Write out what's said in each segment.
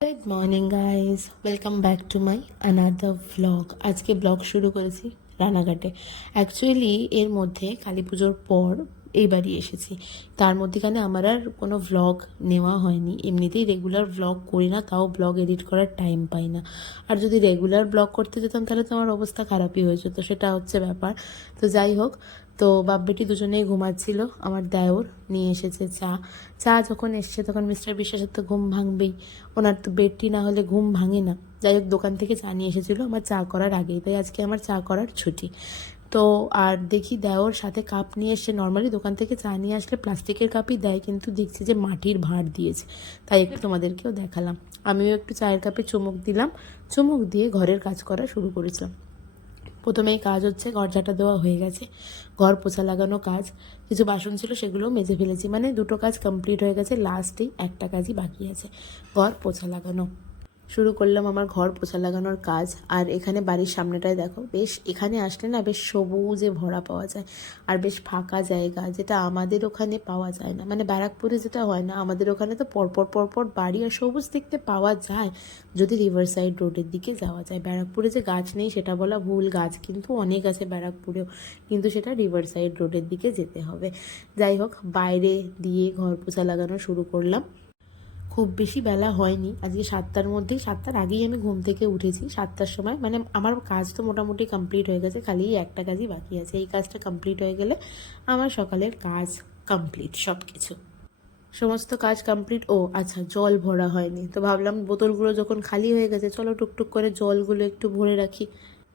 Good morning guys, welcome back to my another vlog. আজকে blog শুরু করেছি রানাঘাটে। অ্যাকচুয়ালি এর মধ্যে কালী পুজোর পর এই বাড়ি এসেছি, তার মধ্যেখানে আমার আর কোনো ভ্লগ নেওয়া হয়নি। এমনিতেই রেগুলার ভ্লগ করি না, তাও ভ্লগ এডিট করার টাইম পাই না। আর যদি রেগুলার ব্লগ করতে যেতাম তাহলে তো আমার অবস্থা খারাপই হয়ে যেত, সেটা হচ্ছে ব্যাপার। তো যাই হোক, তো বাপ বেটি দুজনেই ঘুমাচ্ছিল। আমার দেওর নিয়ে এসেছে চা। চা যখন এসছে তখন মিস্টার বিশ্বাসের তো ঘুম ভাঙবেই, ওনার তো বেডটি না হলে ঘুম ভাঙে না। যাই হোক, দোকান থেকে চা নিয়ে এসেছিলো আমার চা করার আগেই, তাই আজকে আমার চা করার ছুটি। তো আর দেখি দেওর সাথে কাপ নিয়ে এসছে। নর্মালি দোকান থেকে চা নিয়ে আসলে প্লাস্টিকের কাপই দেয়, কিন্তু দেখছি যে মাটির ভাঁড় দিয়েছে, তাই একটু তোমাদেরকেও দেখালাম। আমিও একটু চায়ের কাপে চুমুক দিলাম, চুমুক দিয়ে ঘরের কাজ করা শুরু করেছিলাম। প্রথমেই কাজ হচ্ছে ঘর ঝাঁটা দেওয়া হয়ে গেছে, ঘর পোছা লাগানো কাজ, কিছু বাসন ছিল সেগুলোও মেজে ফেলেছি, মানে দুটো কাজ কমপ্লিট হয়ে গেছে, লাস্টেই একটা কাজই বাকি আছে, ঘর পোছা লাগানো। শুরু করলাম আমার ঘর পোছা লাগানোর কাজ। আর এখানে বাড়ির সামনেটায় দেখো, বেশ এখানে আসলে না বেশ সবুজে ভরা পাওয়া যায়, আর বেশ ফাঁকা জায়গা, যেটা আমাদের ওখানে পাওয়া যায় না। মানে ব্যারাকপুরে যেটা হয় না, আমাদের ওখানে তো পরপর পরপর বাড়ি আর সবুজ দেখতে পাওয়া যায় যদি রিভার সাইড রোডের দিকে যাওয়া যায়। ব্যারাকপুরে যে গাছ নেই সেটা বলা ভুল, গাছ কিন্তু অনেক আছে ব্যারাকপুরেও, কিন্তু সেটা রিভার সাইড রোডের দিকে যেতে হবে। যাই হোক, বাইরে দিয়ে ঘর পোছা লাগানো শুরু করলাম। খুব বেশি বেলা হয়নি, আজকে 7টার মধ্যেই, 7টার আগেই আমি ঘুম থেকে উঠেছি। 7টার সময় মানে আমার কাজ তো মোটামুটি কমপ্লিট হয়ে গেছে, খালি একটা কাজই বাকি আছে। এই কাজটা কমপ্লিট হয়ে গেলে আমার সকালের কাজ কমপ্লিট, সব কিছু সমস্ত কাজ কমপ্লিট। ও আচ্ছা, জল ভরা হয়নি, তো ভাবলাম বোতলগুলো যখন খালি হয়ে গেছে চলো টুকটুক করে জলগুলো একটু ভরে রাখি।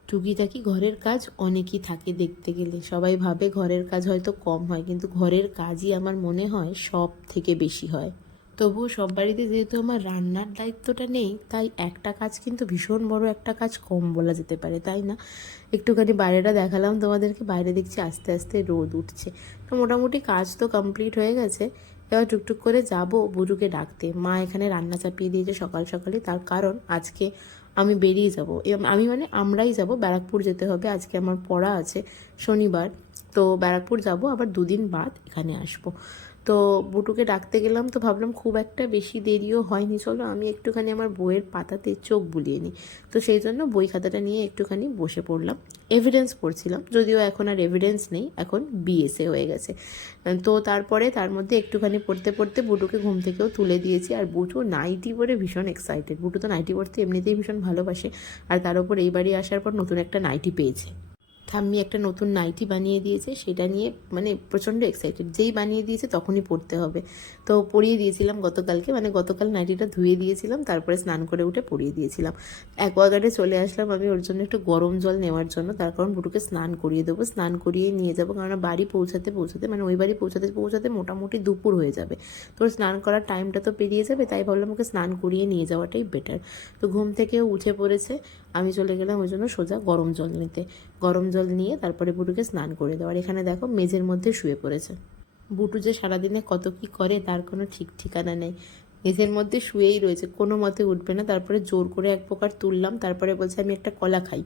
টুকিটাকি ঘরের কাজ অনেকই থাকে দেখতে গেলে, সবাই ভাবে ঘরের কাজ হয়তো কম হয়, কিন্তু ঘরের কাজই আমার মনে হয় সব থেকে বেশি হয়। তবুও সব বাড়িতে যেহেতু আমার রান্নার দায়িত্বটা নেই, তাই একটা কাজ কিন্তু ভীষণ বড় একটা কাজ কম বলা যেতে পারে, তাই না? একটুখানি বাইরেটা দেখালাম তোমাদেরকে, বাইরে দেখছি আস্তে আস্তে রোদ উঠছে। তো মোটামুটি কাজ তো কমপ্লিট হয়ে গেছে। এবার টুকটুক করে যাব বুড়ুকে ডাকতে। মা এখানে রান্না চাপিয়ে দিয়েছে সকাল সকালই, তার কারণ আজকে আমি বেরিয়ে যাব। আমি মানে আমরাই যাব, ব্যারাকপুর যেতে হবে। আজকে আমার পড়া আছে শনিবার, তো ব্যারাকপুর যাব, আবার 2 দিন বাদ এখানে আসবো। তো বুটুকে ডাকতে গেলাম, তো ভাবলাম খুব একটা বেশি দেরিও হয়নি, চলো আমি একটুখানি আমার বইয়ের পাতাতে চোখ বুলিয়ে নিই। তো সেই জন্য বই খাতাটা নিয়ে একটুখানি বসে পড়লাম, এভিডেন্স পড়ছিলাম। যদিও এখন আর এভিডেন্স নেই, এখন বিএসএ হয়ে গেছে। তো তারপরে তার মধ্যে একটুখানি পড়তে পড়তে বুটুকে ঘুম থেকেও তুলে দিয়েছি। আর বুটু নাইটি পরে ভীষণ এক্সাইটেড, বুটু তো নাইটি পরতে এমনিতেই ভীষণ ভালোবাসে, আর তার উপর এই বাড়ি আসার পর নতুন একটা নাইটি পেয়েছে। ঠাম্মি একটা নতুন নাইটি বানিয়ে দিয়েছে, সেটা নিয়ে মানে প্রচণ্ড এক্সাইটেড। যেই বানিয়ে দিয়েছে তখনই পরতে হবে। তো পরিয়ে দিয়েছিলাম গতকালকে, মানে গতকাল নাইটিটা ধুয়ে দিয়েছিলাম, তারপরে স্নান করে উঠে পরিয়ে দিয়েছিলাম। অ্যাকোয়াগার্ডে চলে আসলাম আমি ওর জন্য একটু গরম জল নেওয়ার জন্য, তার কারণ বুটুকে স্নান করিয়ে দেবো, স্নান করিয়ে নিয়ে যাবো, কারণ বাড়ি পৌঁছাতে পৌঁছাতে মানে ওই বাড়ি পৌঁছাতে পৌঁছাতে মোটামুটি দুপুর হয়ে যাবে। তোর স্নান করার টাইমটা তো পেরিয়ে যাবে, তাই ভাবলাম ওকে স্নান করিয়ে নিয়ে যাওয়াটাই বেটার। তো ঘুম থেকে উঠে পড়েছে, আমি চলে গেলাম ওই জন্য সোজা গরম জল নিতে। গরম জল নিয়ে তারপরে বুটুকে স্নান করে দেওয়ার। এখানে দেখো মেঝের মধ্যে শুয়ে পড়েছে। বুটু যে সারাদিনে কত কি করে তার কোনো ঠিক ঠিকানা নেই, মেঝের মধ্যে শুয়েই রয়েছে, কোনো মতে উঠবে না। তারপরে জোর করে এক প্রকার তুললাম, তারপরে বলছে আমি একটা কলা খাই।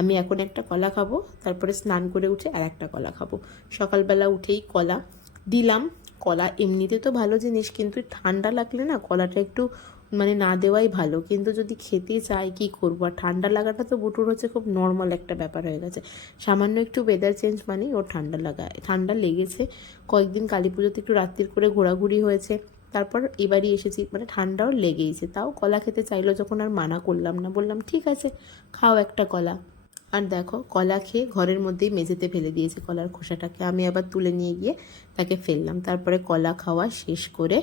আমি এখন একটা কলা খাবো, তারপরে স্নান করে উঠে আর একটা কলা খাবো। সকালবেলা উঠেই কলা দিলাম। কলা এমনিতে তো ভালো জিনিস, কিন্তু ঠান্ডা লাগলে না কলাটা একটু মানে না দেওয়াই ভালো, কিন্তু যদি খেতে চাই কি করবো। আর ঠান্ডা লাগাটা তো বুটুর হচ্ছে খুব নর্মাল একটা ব্যাপার হয়ে গেছে, সামান্য একটু ওয়েদার চেঞ্জ মানেই ওর ঠান্ডা লাগা, ঠান্ডা লেগেছে। কয়েকদিন কালী পুজোতে একটু রাত্রির করে ঘোরাঘুরি হয়েছে, তারপর এবারই এসেছি, মানে ঠান্ডাও লেগেইছে। তাও কলা খেতে চাইলো যখন, আর মানা করলাম না, বললাম ঠিক আছে খাও একটা কলা। আর দেখো কলা খেয়ে ঘরের মধ্যেই মেঝেতে ফেলে দিয়েছে কলার খোসাটাকে, আমি আবার তুলে নিয়ে গিয়ে তাকে ফেললাম। তারপরে কলা খাওয়া শেষ করে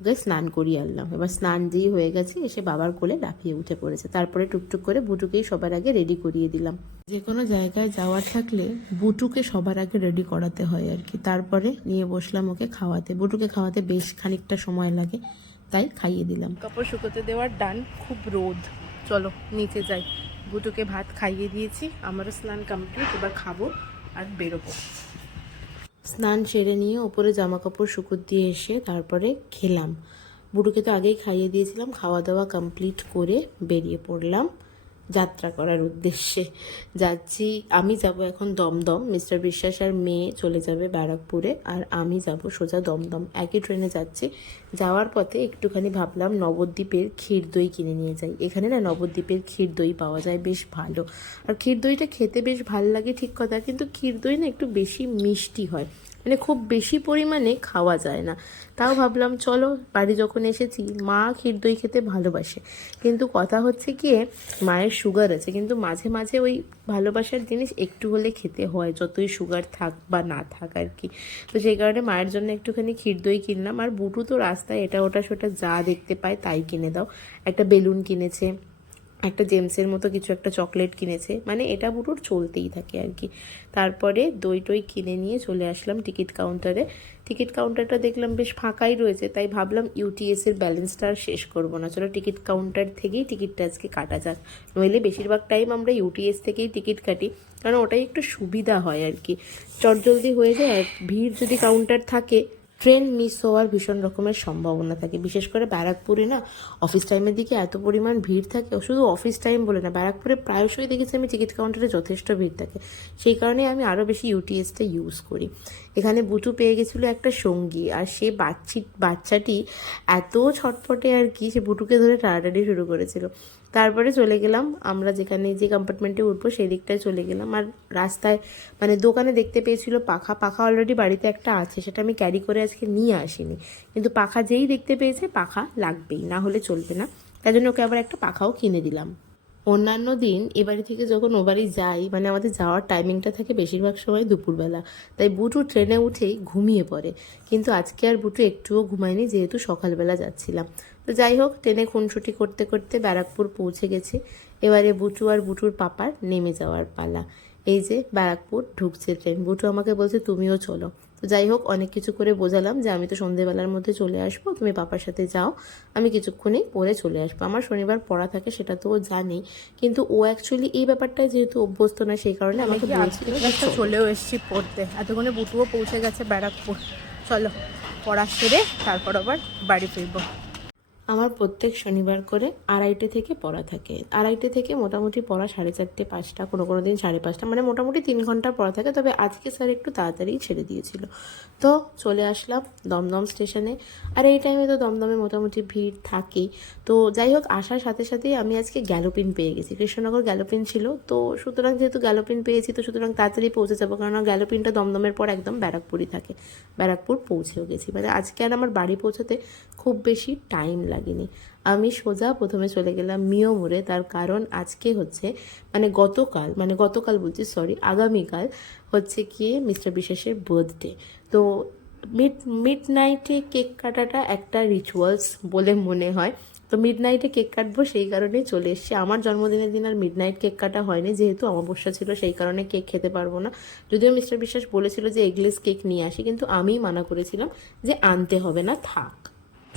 ওকে স্নান করিয়ে আনলাম। এবার স্নান যেই হয়ে গেছে এসে বাবার কোলে লাফিয়ে উঠে পড়েছে। তারপরে টুকটুক করে বুটুকেই সবার আগে রেডি করিয়ে দিলাম। যে কোনো জায়গায় যাওয়ার থাকলে বুটুকে সবার আগে রেডি করাতে হয় আর কি, তারপরে নিয়ে বসলাম ওকে খাওয়াতে। বুটুকে খাওয়াতে বেশ খানিকটা সময় লাগে, তাই খাইয়ে দিলাম। কাপড় শুকোতে দেওয়ার ডান, খুব রোদ, চলো নিচে যাই। বুটুকে ভাত খাইয়ে দিয়েছি, আমারও স্নান কমপ্লিট, এবার খাবো আর বেরোবো। স্নান সেরে নিয়ে ওপরে জামা কাপড় শুকোতে দিয়ে এসে তারপরে খেলাম। বুটুকে তো আগেই খাইয়ে দিয়েছিলাম, খাওয়া দাওয়া কমপ্লিট করে বেরিয়ে পড়লাম যাত্রা করার উদ্দেশ্যে যাচ্ছি। আমি যাব এখন দমদম, মিস্টার বিশ্বাস আর মেয়ে চলে যাবে ব্যারাকপুরে, আর আমি যাব সোজা দমদম। একই ট্রেনে যাচ্ছি। যাওয়ার পথে একটুখানি ভাবলাম নবদ্বীপের ক্ষীর দই কিনে নিয়ে যাই। এখানে না নবদ্বীপের ক্ষীর দই পাওয়া যায়, বেশ ভালো। আর ক্ষীর দইটা খেতে বেশ ভালো লাগে ঠিক কথা, কিন্তু ক্ষীর দই না একটু বেশি মিষ্টি হয়, মানে খুব বেশি পরিমাণে খাওয়া যায় না। তাও ভাবলাম চলো, বাড়ি যখন এসেছি, মা ক্ষীর দই খেতে ভালোবাসে, কিন্তু কথা হচ্ছে গিয়ে মায়ের সুগার আছে, কিন্তু মাঝে মাঝে ওই ভালোবাসার জিনিস একটু হলে খেতে হয়, যতই সুগার থাক বা না থাক আর কি। তো সেই কারণে মায়ের জন্য একটুখানি ক্ষীর দই কিনলাম। আর বুটু তো রাস্তায় এটা ওটা সেটা যা দেখতে পায় তাই কিনে দাও। একটা বেলুন কিনেছে, একটা জেমসের মতো কিছু একটা চকলেট কিনেছে, মানে এটা বুটুর চলতেই থাকে আর কি। তারপরে দই টই কিনে নিয়ে চলে আসলাম টিকিট কাউন্টারে। টিকিট কাউন্টারটা দেখলাম বেশ ফাঁকাই রয়েছে, তাই ভাবলাম ইউটিএসের ব্যালেন্সটা আর শেষ করবো না, চলো টিকিট কাউন্টার থেকেই টিকিটটা আজকে কাটা যাক। নইলে বেশিরভাগ টাইম আমরা ইউটিএস থেকেই টিকিট কাটি, কারণ ওটাই একটু সুবিধা হয় আর কি, চটজলদি হয়ে যায়। আর ভিড় যদি কাউন্টার থাকে, ট্রেন মিস হওয়ার ভীষণ রকমের সম্ভাবনা থাকে। বিশেষ করে ব্যারাকপুরে না অফিস টাইমের দিকে এত পরিমাণ ভিড় থাকে, শুধু অফিস টাইম বলে না, ব্যারাকপুরে প্রায়শই দেখেছি আমি টিকিট কাউন্টারে যথেষ্ট ভিড় থাকে। সেই কারণে আমি আরও বেশি ইউটিএসটা ইউজ করি। এখানে বুটু পেয়ে গেছিলো একটা সঙ্গী, আর সে বাচ্চাটি এত ছটফটে আর কি, সে বুটুকে ধরে টানাটানি শুরু করেছিল। তারপরে চলে গেলাম আমরা যেখানে যে কম্পার্টমেন্টে উঠবো সেই দিকটায় চলে গেলাম। আর রাস্তায় মানে দোকানে দেখতে পেয়েছিল পাখা, পাখা অলরেডি বাড়িতে একটা আছে, সেটা আমি ক্যারি করে আজকে নিয়ে আসিনি, কিন্তু পাখা যেই দেখতে পেয়েছে পাখা লাগবেই, না হলে চলবে না। তাই জন্য ওকে আবার একটা পাখাও কিনে দিলাম। অন্যান্য দিন এ বাড়ি থেকে যখন ও বাড়ি যাই, মানে আমাদের যাওয়ার টাইমিংটা থাকে বেশিরভাগ সময় দুপুরবেলা, তাই বুটু ট্রেনে উঠেই ঘুমিয়ে পড়ে। কিন্তু আজকে আর বুটু একটুও ঘুমায়নি, যেহেতু সকালবেলা যাচ্ছিলাম। তো যাই হোক, ট্রেনে খুনসুটি করতে করতে ব্যারাকপুর পৌঁছে গেছি। এবারে বুটু আর বুটুর পাপার নেমে যাওয়ার পালা। এই যে ব্যারাকপুর ঢুকছে ট্রেন, বুটু আমাকে বলছে তুমিও চলো। তো যাই হোক, অনেক কিছু করে বোঝালাম যে আমি তো সন্ধেবেলার মধ্যে চলে আসবো, তুমি পাপার সাথে যাও, আমি কিছুক্ষণই পরে চলে আসবো। আমার শনিবার পড়া থাকে, সেটা তো ও জানেই, কিন্তু ও অ্যাকচুয়ালি এই ব্যাপারটায় যেহেতু অভ্যস্ত না, সেই কারণে আমাকে বলছিল যে চলো। চলেও এসেছি পড়তে, এতক্ষণে বুটুও পৌঁছে গেছে ব্যারাকপুর। চলো পড়া সেরে তারপর আবার বাড়ি ফিরবো। আমার প্রত্যেক শনিবার করে 2:30 থেকে পড়া থাকে। 2:30 থেকে মোটামুটি পড়া 4:30 5টা, কোনো দিন 5:30, মানে মোটামুটি 3 ঘন্টার পড়া থাকে। তবে আজকে স্যার একটু তাড়াতাড়ি ছেড়ে দিয়েছিল। তো চলে আসলাম দমদম স্টেশনে। আর এই টাইমে তো দমদমে মোটামুটি ভিড় থাকেই। তো যাই হোক, আসার সাথে সাথেই আমি আজকে গ্যালোপিন পেয়ে গেছি, কৃষ্ণনগর গ্যালোপিন ছিল। তো সুতরাং যেহেতু গ্যালোপিন পেয়েছি, তো সুতরাং তাড়াতাড়ি পৌঁছে যাবো, কারণ গ্যালোপিনটা দমদমের পর একদম ব্যারাকপুরই থাকে। ব্যারাকপুর পৌঁছেও গেছি, মানে আজকে আর আমার বাড়ি পৌঁছাতে খুব বেশি টাইম লাগেনি। আমি সোজা প্রথমে চলে গেলাম মিও মোড়ে, তার কারণ আজকে হচ্ছে গতকাল বলছি সরি, আগামীকাল হচ্ছে গিয়ে মিস্টার বিশ্বাসের বার্থডে। তো মিড নাইটে কেক কাটাটা একটা রিচুয়ালস বলে মনে হয়। তো মিড নাইটে কেক কাটবো, সেই কারণেই চলে এসেছি। আমার জন্মদিনের দিন আর মিড নাইট কেক কাটা হয়নি, যেহেতু অমাবস্যা ছিল, সেই কারণে কেক খেতে পারবো না। যদিও মিস্টার বিশ্বাস বলেছিল যে এগলেস কেক নিয়ে আসি, কিন্তু আমিই মানা করেছিলাম যে আনতে হবে না, থাক।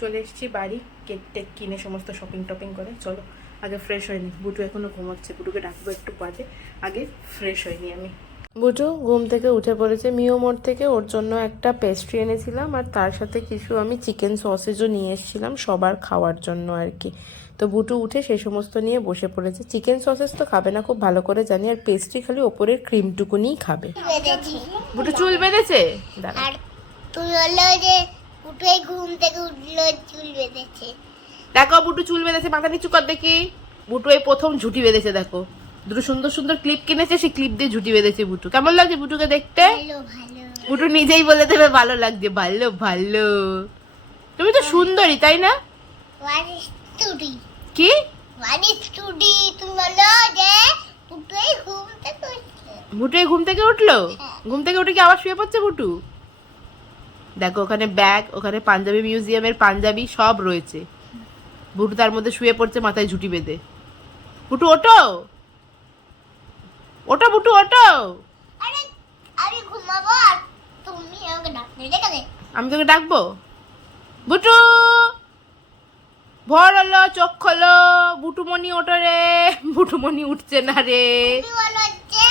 চলে এসেছি বাড়ি, কেক টেক কিনে সমস্ত শপিং টপিং করে। চলো আগে ফ্রেশ হয়নি, বুটু এখনো ঘুমাচ্ছে, বুটুকে ডাকবো একটু বাদে, আগে ফ্রেশ হয়নি আমি। বুটু ঘুম থেকে উঠে পড়েছে। মিও মোড় থেকে ওর জন্য একটা পেস্ট্রি এনেছিলাম, আর তার সাথে কিছু আমি চিকেন সসেজও নিয়ে এসেছিলাম সবার খাওয়ার জন্য আর কি। তো বুটু উঠে সেই সমস্ত নিয়ে বসে পড়েছে। চিকেন সসেজ তো খাবে না, খুব ভালো করে জানি, আর পেস্ট্রি খালি ওপরের ক্রিমটুকুনিই খাবে। বুটু চুল বেঁধেছে, দাঁড়া। আর তুমি বললো যে উঠে ঘুম থেকে উঠলো চুল বেঁধেছে। দেখো বুটু চুল বেঁধেছে, মাথা নিচু কর দেখি। বুটু এই প্রথম ঝুটি বেঁধেছে, দেখো দুটো সুন্দর সুন্দর ক্লিপ কিনেছে, সেই ক্লিপ দিয়ে ঝুটি বেঁধেছে বুটু। কেমন লাগছে বুটুকে দেখতে? ভালো ভালো। বুটু নিজেই বলে দেবে ভালো লাগছে, ভালো ভালো। তুমি তো সুন্দরী, তাই না? What is টুডি? কি হোয়াট ইজ টুডি? তুমি বললো যে উঠে ঘুম থেকে উঠছে। বুটু এই ঘুম থেকে উঠলো? ঘুম থেকে উঠে কি আবার শুয়ে পড়ছে বুটু? দেখো ওখানে ব্যাগ, ওখানে পাঞ্জাবি মিউজিয়ামের পাঞ্জাবি সব রয়েছে। বুটু তার মধ্যে শুয়ে পড়ছে মাথায় ঝুটি বেঁধে। বুটু ওঠো, ওঠো বুটু ওঠো। আরে আমি ঘুমাবো আর তুমি আমাকে ডাকতে দেখে। আমি তোকে ডাকবো? বুটু ভোর হলো, চোখ খোলো, বুটুমণি ওঠো রে। বুটুমণি উঠছে না রে। তুমি বলো যে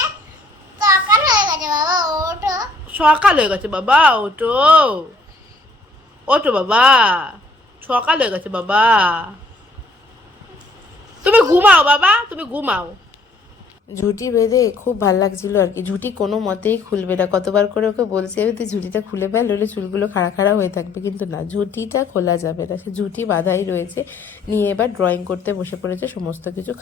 সকাল হয়ে গেছে বাবা, ওঠো। সকাল হয়ে গেছে বাবা, ওঠো ওঠো বাবা, সকাল হয়ে গেছে বাবা। তুমি ঘুমাও বাবা, তুমি ঘুমাও। ঝুঁটি বেঁধে খুব ভাল লাগছিল আর কি। ঝুঁটি কোনো মতেই খুলবে না, কতবার করে ওকে বলছি আমি তুই ঝুঁটিটা খুলে ফেল, নইলে চুলগুলো খাড়া খাড়া হয়ে থাকবে, কিন্তু না, ঝুঁটিটা খোলা যাবে না, সে ঝুঁটি বাঁধাই রয়েছে। নিয়ে এবার ড্রয়িং করতে বসে পড়েছে, সমস্ত কিছু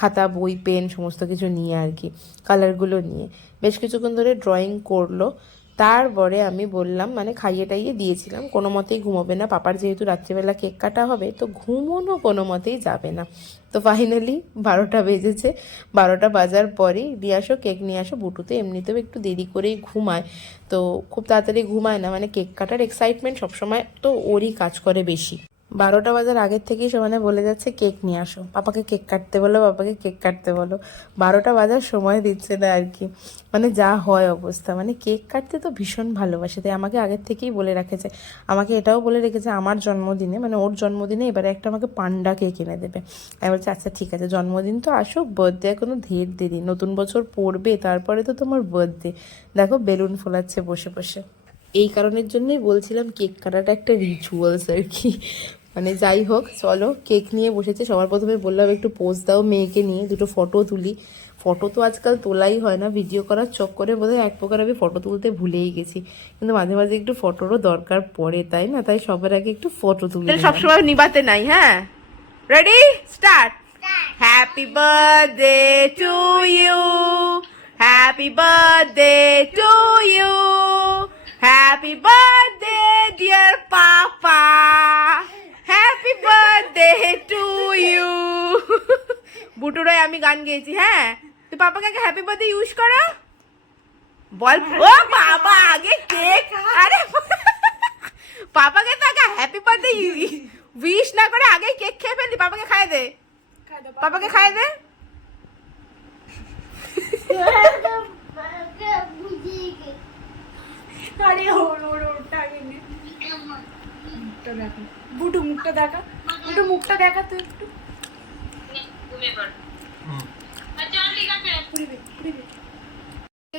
খাতা বই পেন সমস্ত কিছু নিয়ে আর কি, কালারগুলো নিয়ে বেশ কিছুক্ষণ ধরে ড্রয়িং করলো। তারপরে আমি বললাম, মানে খাইয়ে টাইয়ে দিয়েছিলাম, কোনো মতেই ঘুমোবে না, পাপার যেহেতু রাত্রিবেলা কেক কাটা হবে তো ঘুমোনো কোনো মতেই যাবে না। তো ফাইনালি 12টা বেজেছে, 12টা বাজার পরেই নিয়ে আসো কেক নিয়ে আসো। বুটুতে এমনিতেও একটু দেরি করেই ঘুমায়, তো খুব তাড়াতাড়ি ঘুমায় না, মানে কেক কাটার এক্সাইটমেন্ট সবসময় তো ওরই কাজ করে বেশি। 12টা বাজার আগের থেকেই সমানে বলে যাচ্ছে কেক নিয়ে আসো, পাপাকে কেক কাটতে বলো, পাপাকে কেক কাটতে বলো। 12টা বাজার সময় দিচ্ছে না আর কি, মানে যা হয় অবস্থা। মানে কেক কাটতে তো ভীষণ ভালোবাসে, তাই আমাকে আগের থেকেই বলে রাখেছে, আমাকে এটাও বলে রেখেছে আমার জন্মদিনে, মানে ওর জন্মদিনে এবারে একটা আমাকে পান্ডা কেক এনে দেবে। আমি বলছি আচ্ছা ঠিক আছে, জন্মদিন তো আসুক, বার্থডে কোনো ঢের দেরি, নতুন বছর পড়বে তারপরে তো তোমার বার্থডে। দেখো বেলুন ফোলাচ্ছে বসে বসে। এই কারণের জন্যই বলছিলাম কেক কাটাটা একটা রিচুয়ালস আর কি। মানে যাই হোক, চলো কেক নিয়ে বসেছে। সবার প্রথমে বললাম একটু পোজ দাও মেয়েকে নিয়ে, দুটো ফটো তুলি। ফটো তো আজকাল তোলাই হয় না, ভিডিও করার চক্করে বোধহয় এক প্রকার আমি ফটো তুলতে ভুলেই গেছি, কিন্তু মাঝে মাঝে একটু ফটোরও দরকার পড়ে, তাই না? তাই সবার আগে একটু ফটো তুলি। সবসময় নিবাতে নাই। হ্যাঁ, ready, start. Happy birthday to you, happy birthday to you, happy birthday dear papa, happy birthday to you. বুটুরাই আমি গান গেয়েছি। হ্যাঁ, তুই পাপাকে আগে হ্যাপি বার্থডে ইউজ করো বল। ও বাবা, আগে কেক, আরে পাপাকে তো আগে হ্যাপি বার্থডে উইশ না করে আগেই কেক খেয়ে ফেললি। পাপাকে খাইয়ে দে, পাপাকে খাইয়ে দে। আরে ওটা আগে নে। মুখটা দেখা, বুটু মুখটা দেখা, বুটু মুখটা দেখা তো একটু।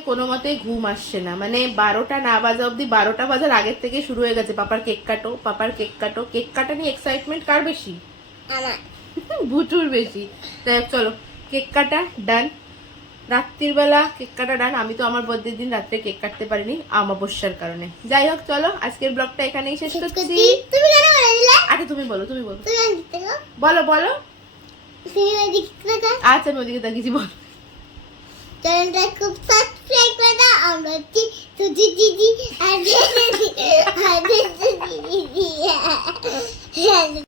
কোনো মতেই ঘুম আসছে না, মানে 12টা না বাজা অব্দি, 12টা বাজার আগের থেকে শুরু হয়ে গেছে পাপার কেক কাটো, পাপার কেক কাটো। কেক কাটা নিয়ে এক্সাইটমেন্ট কার বেশি? আমার বুটুর বেশি। তাই চলো কেক কাটা ডান, রাত্রির বেলা কেক কাটা ডান। আমি তো আমার বার্থডে দিন রাত্রে কেক কাটতে পারিনি অমাবস্যার কারণে। যাই হোক, চলো আজকের ব্লগটা এখানেই শেষ করছি। তুমি কেন বলে দিলে? আচ্ছা তুমি বলো, তুমি বলো, তুমি দেখতে গো, বলো বলো। তুমি দেখতে গো। আচ্ছা আমি ওদিকে তাকিয়েছি, বল। চ্যানেলটা খুব সাবস্ক্রাইব করে দাও। আমরা হচ্ছি সুজি দিদি আর দিদি।